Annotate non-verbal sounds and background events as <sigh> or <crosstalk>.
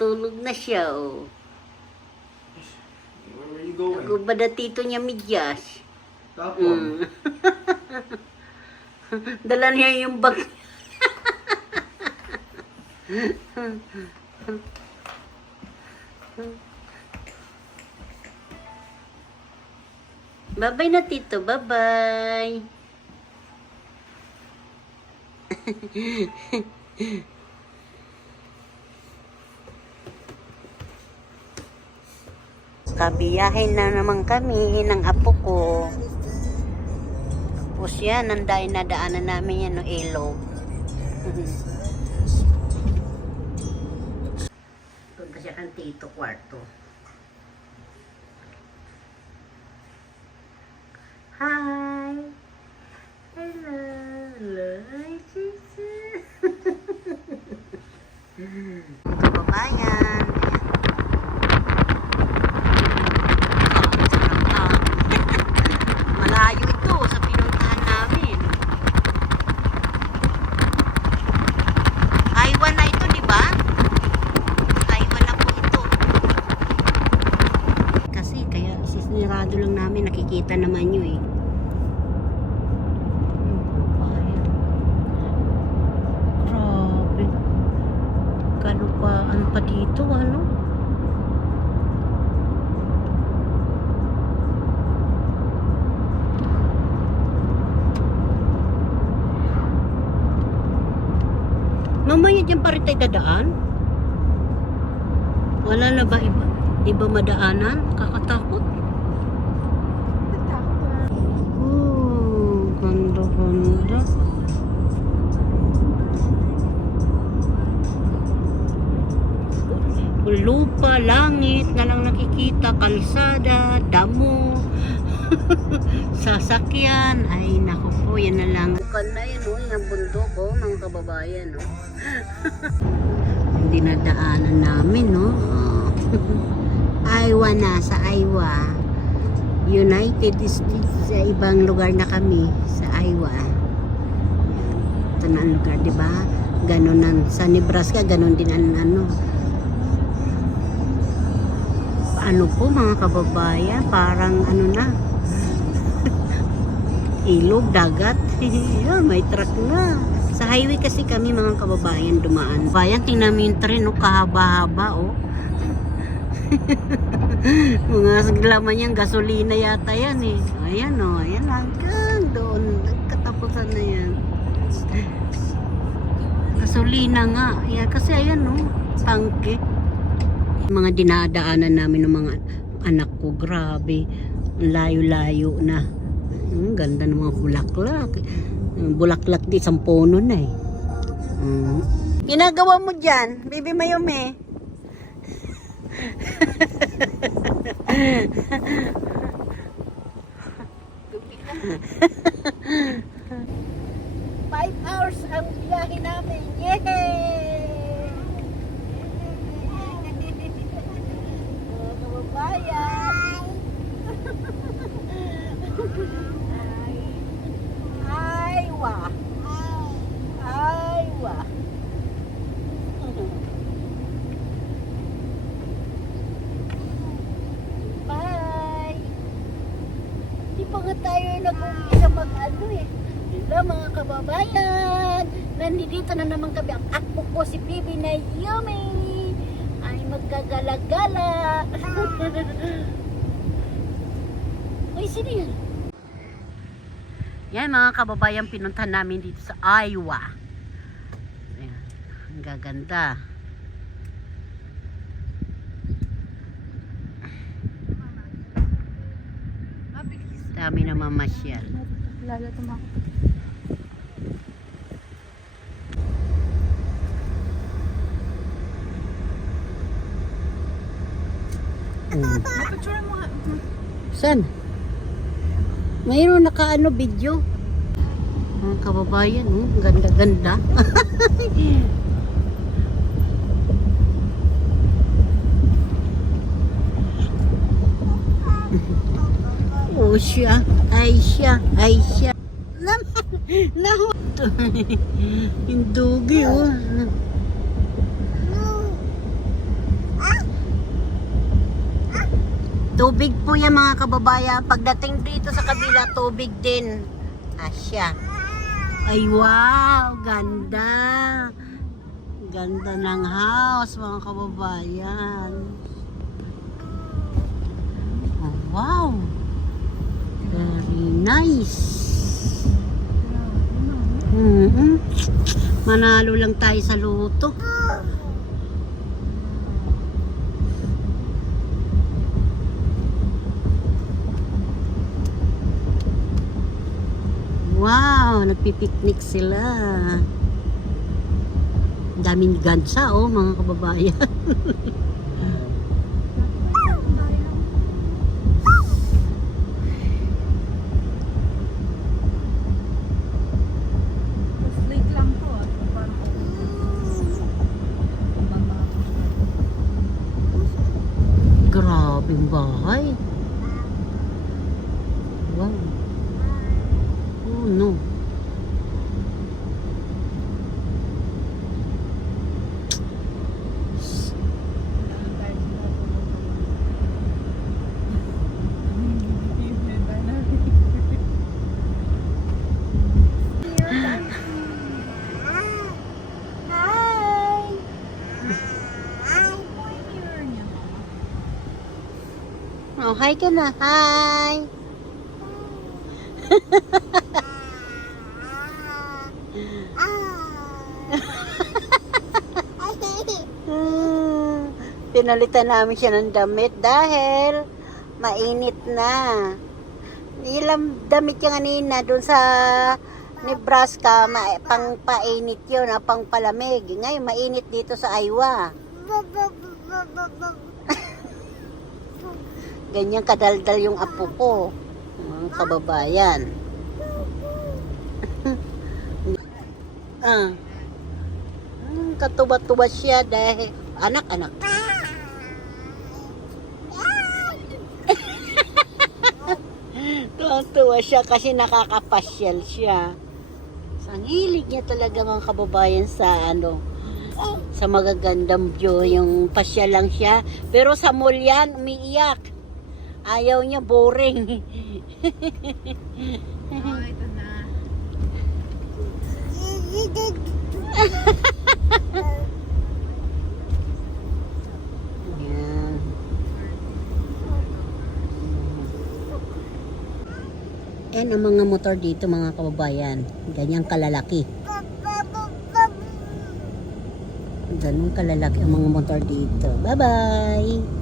Tulog na siya, oh. Where are you going? Gubad na tito niya midyas. Tapon. Mm. <laughs> Dala niya yung bag. <laughs> Babay na tito, babay. <laughs> Kabiyahin na naman kami ng apo ko. Tapos yan, ang dahil na daanan namin yan ng ilog. <laughs> Punta siya kang tito kwarto. Hi! Hello! Hello! Kababayan! <laughs> Malayo ito sa pinuntahan namin. Highway na ito, di ba? Highway na po ito. Kasi kaya sisinirado lang nakikita naman nyo eh. Grabe. Kalupaan pa dito, ano? Mamaya dyan pa rin tayo dadaan? Wala na ba iba? Iba madaanan? Kakatakot? Lupa, langit na lang nakikita, kalsada, damo, <laughs> sasakyan. Ay, naku po, yan na lang. Ganda yan, oh, yung bundok, oh, mga kababayan, oh. <laughs> Ang dinadaanan namin, no? <laughs> Oh. Aywa na, sa Aywa. United States, sa ibang lugar na kami, sa Aywa. Ito na ang lugar, di ba? Ganon ang, sa Nebraska, ganon din ang ano. Ano po mga kababayan, parang ano na, <laughs> ilog, dagat. <laughs> May truck na. Sa highway kasi kami mga kababayan dumaan. Bayan, tingnan mo yung tren, no? kahaba-haba, oh. <laughs> mga laman niyang gasolina yata yan, eh. Ayan, oh. Ayan, hanggang doon. Katapusan na yan. Gasolina nga. Ayan, kasi ayan, oh. Tangke. Mga dinadaanan namin ng mga anak ko, grabe. Layo-layo na. Ang ganda ng mga bulaklak. Ang Bulaklak di isang puno na eh. Mm. Ginagawa mo dyan, Bibi Mayome. <laughs> Five hours ang biyahe namin. Yay! Mga kababayan. Aywa. Aywa. Bye. Di pa nga tayo nag-umpisa mag-ano eh. Hello mga kababayan. Nandito na naman kami. Ang akbo ko si Bibi na Yumi. Ay magkagala-gala. <laughs> Uy, sino yun? Yan mga kababayan, pinuntahan namin dito sa Iowa. Ayan, ang gaganda. Dami na mamasyal. Lalo tumak. Mm. San? Mayroon nakaano video. Mga kababayan, oh, ganda-ganda. <laughs> Oh, siya. Ay, siya. Ay, siya. Naman. <laughs> Nahu. <laughs> Indugi, oh. Tubig po yan mga kababaya. Pagdating dito sa kabila, tubig din. Asya. Ay wow, ganda. Ganda ng house mga kababayan. Nice. mm Manalo lang tayo sa luto. Wow, nagpipiknik sila. Daming gansa oh, mga kababayan. <laughs> Late lang po. ah. Parang Mama. Grabing bahay. Wow. Oh no. Oh, hi ka na. Hi. <laughs> Pinalitan namin siya ng damit dahil mainit na. Ilang damit yung kanina doon sa Nebraska, ma pang painit yun, ah, pang palamig. Ngayon, mainit dito sa Iowa. Ganyan kadaldal yung apo ko. Mga kababayan. <laughs> ah. Hmm, katuba-tuba siya dahil anak-anak. <laughs> Tuwa-tuwa siya kasi nakakapasyal siya. Ang hilig niya talaga mga kababayan sa ano, sa magagandang view, yung pasyal lang siya. Pero sa mall yan, umiiyak. Ayaw niya, boring. Ah, ito na. Yan. Yan ang mga motor dito mga kababayan. Ganyang kalalaki. Ganun kalalaki ang mga motor dito. Bye-bye!